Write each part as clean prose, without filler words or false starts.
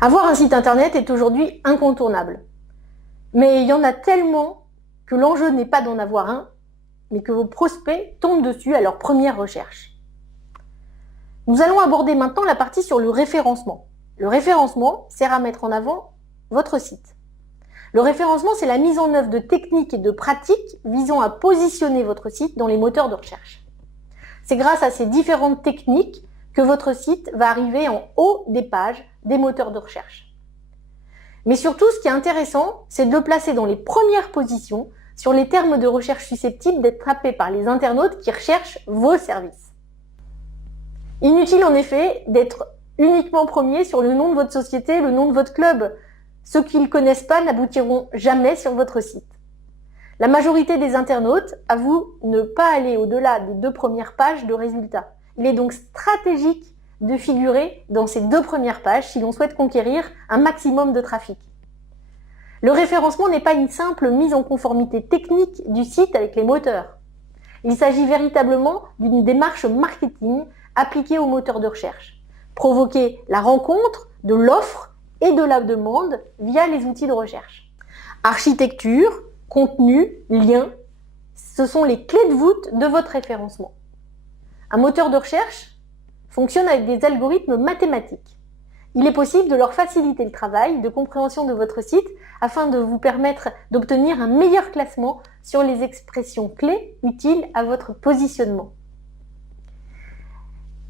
Avoir un site internet est aujourd'hui incontournable. Mais il y en a tellement que l'enjeu n'est pas d'en avoir un, mais que vos prospects tombent dessus à leur première recherche. Nous allons aborder maintenant la partie sur le référencement. Le référencement sert à mettre en avant votre site. Le référencement, c'est la mise en œuvre de techniques et de pratiques visant à positionner votre site dans les moteurs de recherche. C'est grâce à ces différentes techniques que votre site va arriver en haut des pages des moteurs de recherche. Mais surtout, ce qui est intéressant, c'est de le placer dans les premières positions sur les termes de recherche susceptibles d'être tapés par les internautes qui recherchent vos services. Inutile en effet d'être uniquement premier sur le nom de votre société, le nom de votre club. Ceux qui ne le connaissent pas n'aboutiront jamais sur votre site. La majorité des internautes avouent ne pas aller au-delà des 2 premières pages de résultats. Il est donc stratégique de figurer dans ces 2 premières pages si l'on souhaite conquérir un maximum de trafic. Le référencement n'est pas une simple mise en conformité technique du site avec les moteurs. Il s'agit véritablement d'une démarche marketing appliquée aux moteurs de recherche. Provoquer la rencontre de l'offre et de la demande via les outils de recherche. Architecture, contenu, lien, ce sont les clés de voûte de votre référencement. Un moteur de recherche fonctionne avec des algorithmes mathématiques. Il est possible de leur faciliter le travail de compréhension de votre site afin de vous permettre d'obtenir un meilleur classement sur les expressions clés utiles à votre positionnement.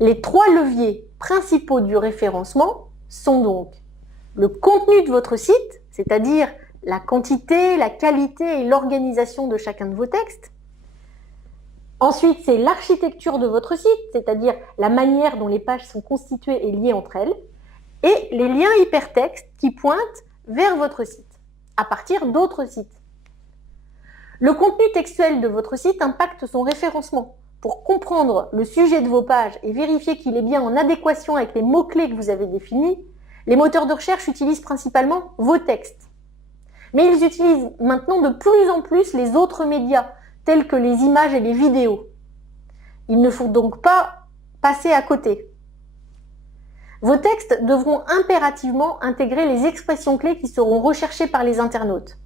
Les 3 leviers principaux du référencement sont donc le contenu de votre site, c'est-à-dire la quantité, la qualité et l'organisation de chacun de vos textes. Ensuite, c'est l'architecture de votre site, c'est-à-dire la manière dont les pages sont constituées et liées entre elles. Et les liens hypertextes qui pointent vers votre site, à partir d'autres sites. Le contenu textuel de votre site impacte son référencement. Pour comprendre le sujet de vos pages et vérifier qu'il est bien en adéquation avec les mots-clés que vous avez définis, les moteurs de recherche utilisent principalement vos textes. Mais ils utilisent maintenant de plus en plus les autres médias, tels que les images et les vidéos. Il ne faut donc pas passer à côté. Vos textes devront impérativement intégrer les expressions clés qui seront recherchées par les internautes.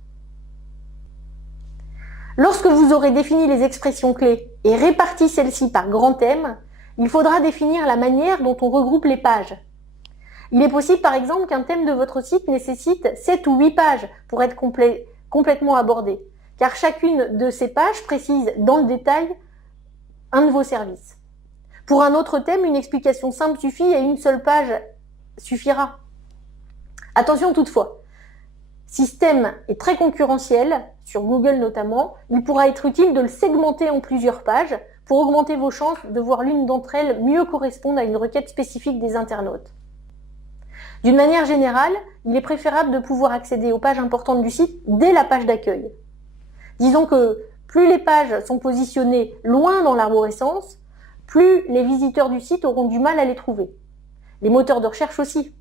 Lorsque vous aurez défini les expressions clés et réparti celles-ci par grands thèmes, il faudra définir la manière dont on regroupe les pages. Il est possible par exemple qu'un thème de votre site nécessite 7 ou 8 pages pour être complètement abordé, car chacune de ces pages précise dans le détail un de vos services. Pour un autre thème, une explication simple suffit et une seule page suffira. Attention toutefois, si ce thème est très concurrentiel, sur Google notamment, il pourra être utile de le segmenter en plusieurs pages pour augmenter vos chances de voir l'une d'entre elles mieux correspondre à une requête spécifique des internautes. D'une manière générale, il est préférable de pouvoir accéder aux pages importantes du site dès la page d'accueil. Disons que plus les pages sont positionnées loin dans l'arborescence, plus les visiteurs du site auront du mal à les trouver. Les moteurs de recherche aussi.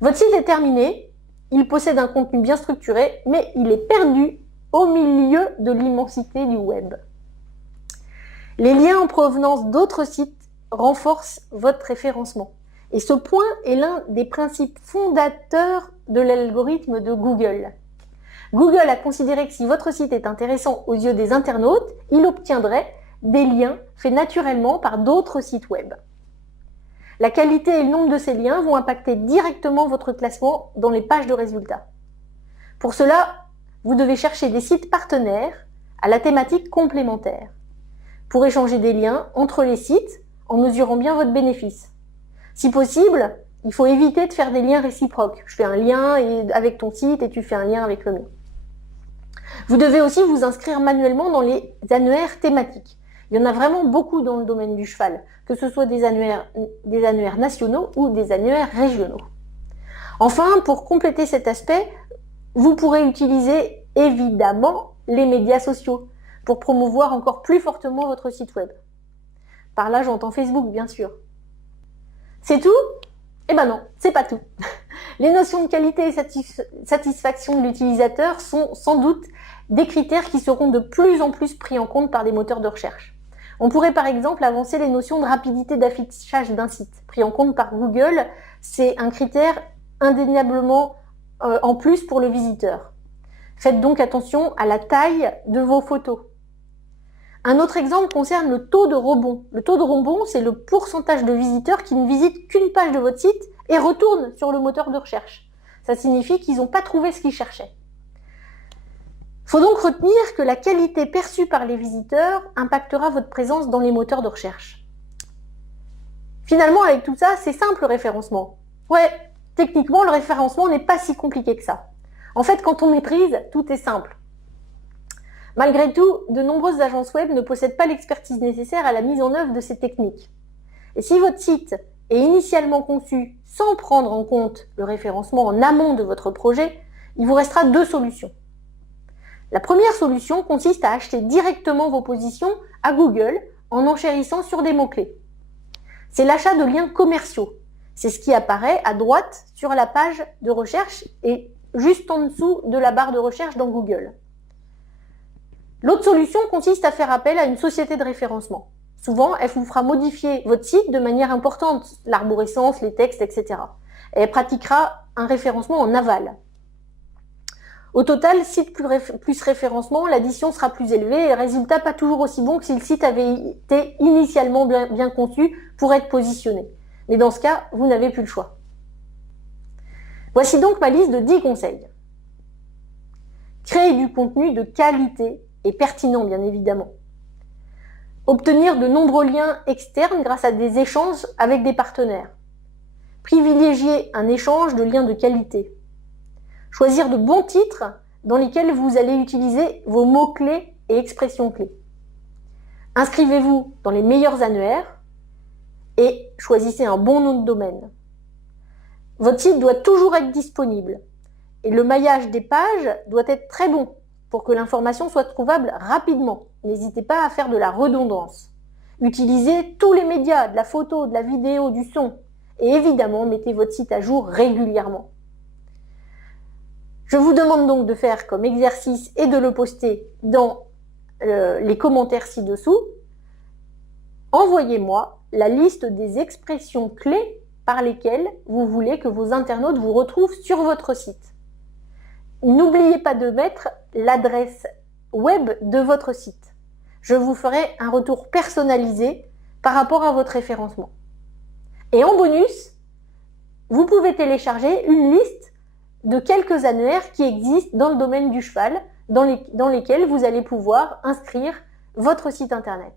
Votre site est terminé, il possède un contenu bien structuré, mais il est perdu au milieu de l'immensité du web. Les liens en provenance d'autres sites renforcent votre référencement. Et ce point est l'un des principes fondateurs de l'algorithme de Google. Google a considéré que si votre site est intéressant aux yeux des internautes, il obtiendrait des liens faits naturellement par d'autres sites web. La qualité et le nombre de ces liens vont impacter directement votre classement dans les pages de résultats. Pour cela, vous devez chercher des sites partenaires à la thématique complémentaire pour échanger des liens entre les sites en mesurant bien votre bénéfice. Si possible, il faut éviter de faire des liens réciproques. Je fais un lien avec ton site et tu fais un lien avec le mien. Vous devez aussi vous inscrire manuellement dans les annuaires thématiques. Il y en a vraiment beaucoup dans le domaine du cheval, que ce soit des annuaires nationaux ou des annuaires régionaux. Enfin, pour compléter cet aspect, vous pourrez utiliser évidemment les médias sociaux pour promouvoir encore plus fortement votre site web. Par là, j'entends Facebook, bien sûr. C'est tout? Eh ben non, c'est pas tout. Les notions de qualité et satisfaction de l'utilisateur sont sans doute des critères qui seront de plus en plus pris en compte par des moteurs de recherche. On pourrait par exemple avancer les notions de rapidité d'affichage d'un site. Pris en compte par Google, c'est un critère indéniablement en plus pour le visiteur. Faites donc attention à la taille de vos photos. Un autre exemple concerne le taux de rebond. Le taux de rebond, c'est le pourcentage de visiteurs qui ne visitent qu'une page de votre site et retournent sur le moteur de recherche. Ça signifie qu'ils n'ont pas trouvé ce qu'ils cherchaient. Il faut donc retenir que la qualité perçue par les visiteurs impactera votre présence dans les moteurs de recherche. Finalement, avec tout ça, c'est simple le référencement. Ouais, techniquement, le référencement n'est pas si compliqué que ça. En fait, quand on maîtrise, tout est simple. Malgré tout, de nombreuses agences web ne possèdent pas l'expertise nécessaire à la mise en œuvre de ces techniques. Et si votre site est initialement conçu sans prendre en compte le référencement en amont de votre projet, il vous restera deux solutions. La première solution consiste à acheter directement vos positions à Google en enchérissant sur des mots-clés. C'est l'achat de liens commerciaux. C'est ce qui apparaît à droite sur la page de recherche et juste en dessous de la barre de recherche dans Google. L'autre solution consiste à faire appel à une société de référencement. Souvent, elle vous fera modifier votre site de manière importante, l'arborescence, les textes, etc. Elle pratiquera un référencement en aval. Au total, site plus référencement, l'addition sera plus élevée et le résultat pas toujours aussi bon que si le site avait été initialement bien conçu pour être positionné. Mais dans ce cas, vous n'avez plus le choix. Voici donc ma liste de 10 conseils. Créer du contenu de qualité et pertinent, bien évidemment. Obtenir de nombreux liens externes grâce à des échanges avec des partenaires. Privilégier un échange de liens de qualité. Choisir de bons titres dans lesquels vous allez utiliser vos mots-clés et expressions-clés. Inscrivez-vous dans les meilleurs annuaires et choisissez un bon nom de domaine. Votre site doit toujours être disponible et le maillage des pages doit être très bon pour que l'information soit trouvable rapidement. N'hésitez pas à faire de la redondance. Utilisez tous les médias, de la photo, de la vidéo, du son. Et évidemment, mettez votre site à jour régulièrement. Je vous demande donc de faire comme exercice et de le poster dans les commentaires ci-dessous. Envoyez-moi la liste des expressions clés par lesquelles vous voulez que vos internautes vous retrouvent sur votre site. N'oubliez pas de mettre l'adresse web de votre site. Je vous ferai un retour personnalisé par rapport à votre référencement. Et en bonus, vous pouvez télécharger une liste de quelques annuaires qui existent dans le domaine du cheval, dans lesquels vous allez pouvoir inscrire votre site internet.